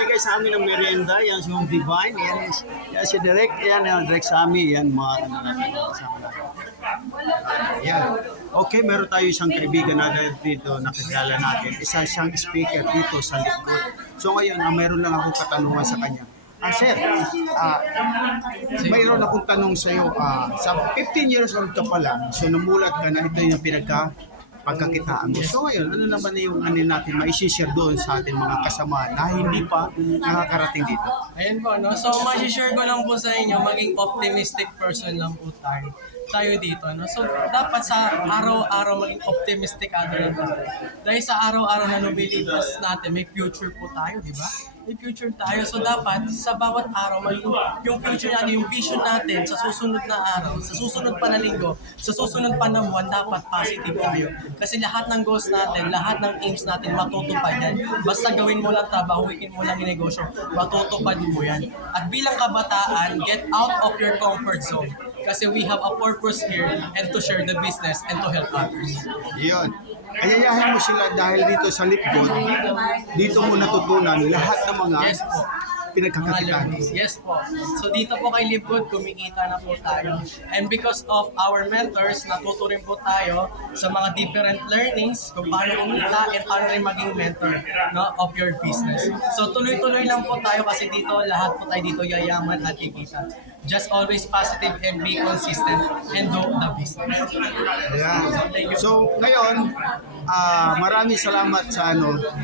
nagbibigay sa amin ng merienda. Yan si Ma'am Divine. Yan si Direk. Yan Direk Sammy. Yan mga ano natin. Kasama natin. Yan. Okay, meron tayo isang kaibigan na dito nakilala natin. Isa siyang speaker dito sa likod. So ngayon, meron lang akong katanungan sa kanya. Sir, mayroon akong tanong sa iyo. Sa 15 years old ka pa lang, so namulat ka na ito yung pagkakitaan mo. So ngayon, ano naman yung natin maisishare doon sa ating mga kasama na hindi pa nakakarating dito? Ayun po, no? So, ma-share ko lang po sa inyo, maging optimistic person lang po tayo dito. No? So, dapat sa araw-araw maging optimistic lang tayo. Dahil sa araw-araw na lumilipas natin, may future po tayo, di ba? May future tayo. So, dapat sa bawat araw, yung future natin, yung vision natin sa susunod na araw, sa susunod pa na linggo, sa susunod pa na buwan, dapat positive tayo. Kasi lahat ng goals natin, lahat ng aims natin, matutupad yan. Basta gawin mo lang trabahuin mo lang yung negosyo, matutupad mo yan. At bilang kabataan, get out of your comfort zone. Kasi we have a purpose here and to share the business and to help others. Yun. Ayayahin mo sila dahil dito sa Lipgod, dito mo natutunan lahat ng mga Yes po. pinagkakakitaan. Yes po. So dito po kay Livgood, kumikita na po tayo. And because of our mentors, natuto rin po tayo sa mga different learnings kung paano kumita and paano rin maging mentor, no, of your business. So tuloy-tuloy lang po tayo kasi dito, lahat po tayo dito yayaman at kikita. Just always positive and be consistent and do the business. Ayan. So, ngayon, maraming salamat sa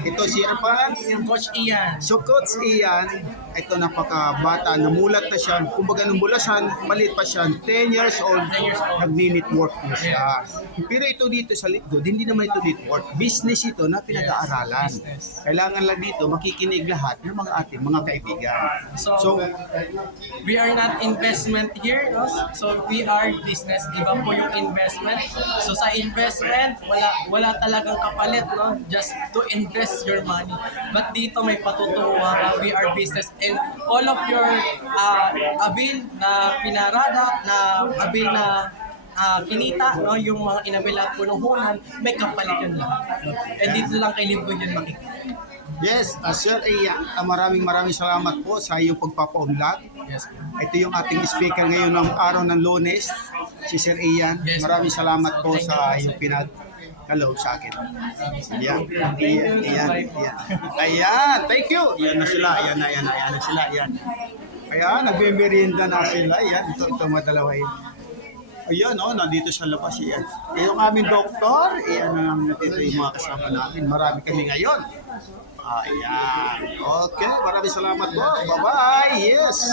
ito si ano pa? Yung Coach Ian. So, Coach Ian, ito napakabata, namulat na siya. Kumbaga, nung mulasan, maliit pa siya, 10 years old, 10 years old. nagni-network na siya. Pero ito dito sa Litgod, hindi naman ito network. Business ito na pinag-aaralan. Business. Kailangan lang dito, makikinig lahat ng mga ating mga kaibigan. So, we are not investment here, no? So we are business. Iba po yung investment. So sa investment, wala talagang kapalit, no? Just to invest your money. But dito may patutuwa, we are business. And all of your abil na pinarada, na abil na kinita, no? Yung mga inabilang punuhunan, may kapalit yun lahat. And dito lang kay Livgood yun makikita. Yes, Sir Ian, maraming salamat po sa iyong pagpapa-unlad. Yes. Ito yung ating speaker ngayon ng araw ng Lunes, si Sir Ian. Yes. Maraming salamat po sa iyong pinag-hello sa akin. Ayan. Ayan, thank you. Ayan na sila, ayan na sila, ayan. Ayan, nagbe-merienda na sila, ayan. Ito madalawa yun. Ayan, nandito sa labas, ayan. Yung aming doktor, ayan na namin natito yung mga kasama namin. Marami kami ngayon. Ayan. Okay, maraming salamat po. Bye-bye. Yes.